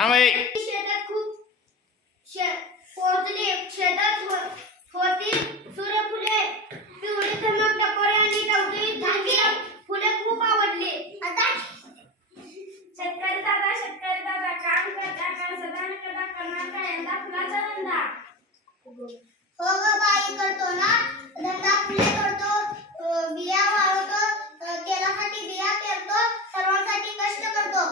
थांब आहे. शेतात खूप पोहोचले. शेतात होती सूर्यफुले, पिवळी चमक, टपोरे आणि टवटवीत धागे. फुले खूप आवडली. शेतकरी दादा काम करता का सदा कदा करणार का यंदा फुलाचा धंदा? हो ग बाई, करतो ना धंदा. फुले करतो, बिया वाळवतो, तेलासाठी बिया पेरतो, सर्वांसाठी कष्ट करतो.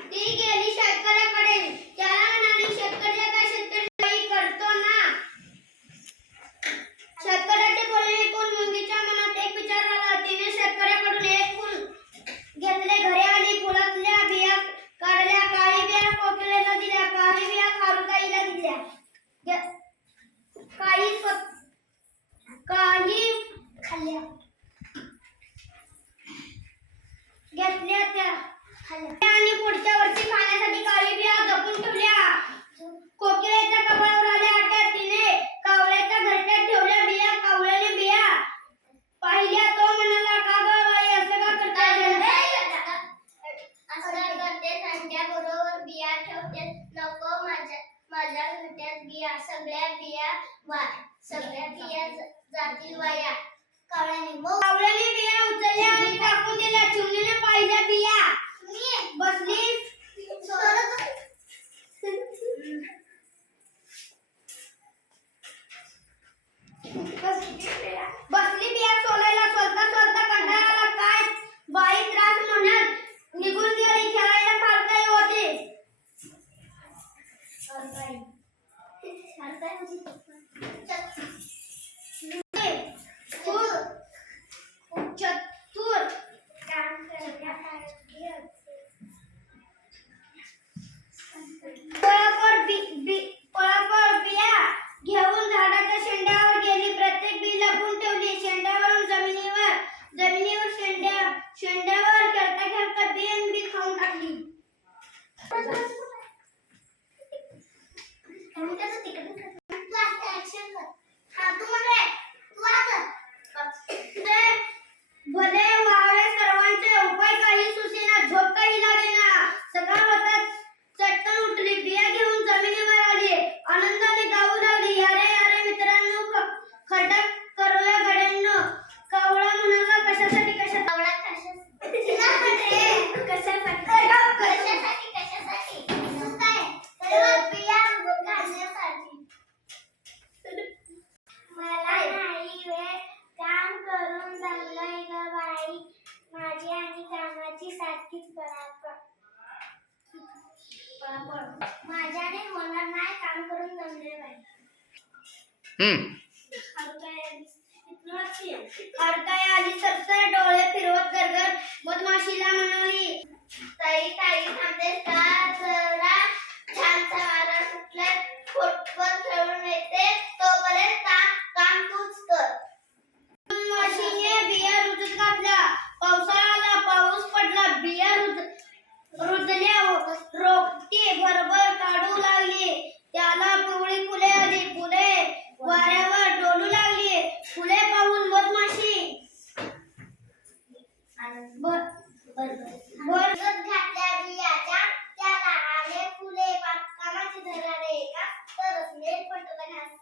ती गेली शेतकऱ्याकडे. त्याला म्हणाली, शेतकऱ्या का शेतकरी बाई करतो ना. शेतकऱ्याचे बोलणे ऐकून मुंगीच्या मनात एक विचार आला. तिने शेतकऱ्याकडून एक फूल घेतले. घरी आली, फुलातल्या बिया काढल्या. काही बिया कोकिलेला दिल्या, काही बिया खारुताईला दिल्या, काही खाल्ल्या घेतल्या त्या खाल्ल्या आणि पुढच्या वर्षी खाण्यासाठी काही बिया जपून ठेवल्या. कोकिलेच्या कपाळावर आल्या आट्यात. तिने कावळ्याच्या घरट्यात ठेवल्या बिया. कावळ्याने बिया पाहिल्या. तो म्हणाला, का गं बाई, असं का करताय? असं करते संध्या बरोबर बिया ठेवते. नको, माझ्या घरट्यात बिया, सगळ्या बिया जातील वाया. कावळ्याने बिया उचलल्या आणि टाकून दिल्या. चिमणीने पाहिल्या बिया. बसली बिया सोलायला. सोलता कंटाळा आला. काय बाई त्रास म्हणत निघून गेली. खेळायला खारुताई होती. चतुर पळापळ बिया घेऊन झाडाच्या शेंड्यावर गेली. प्रत्येक बी लपवून ठेवली. शेंड्यावरून जमिनीवर शेंड्यावर खेळता बी खाऊन टाकली. भले व्हावे सर्वांचे, उपाय काही सुचेना, झोप काही लागेना. सकाळ होताच चटकन उठली. बिया घेऊन जमिनीवर आली. आनंदाने गाऊ लागली, अरे अरे मित्रांनो, खड्डा करूया गड्यांनो. कावळा म्हणाला, कशासाठी? मला नाही वेळ, काम करून दमलोय ग बाई. माझी आणि कामाची सारखीच पळापळ. माझ्याने होणार नाही, काम करून दमले बाई. खारुताई आली सरसर, डोळे फिरवत गरगर मधमाशीला म्हणाली, ताई थांबतेस का? जरा छानसा वारा सुटलाय, फुटबॉल खेळून येते, तोपर्यंत काम तूच कर. मधमाशीने बिया रुजत घातल्या. पावसाळा आला, पाऊस पडला. बिया रुजल्या. रोपटी भरभर काढू लागली. त्याला पिवळी फुले आली. फुले वाऱ्यावर डोलू लागली. फुले पाहून मधमाशी घातल्या बियाच्या, त्याला आले फुले. कामाची धरा रे का, तरच मेल पटलं घास.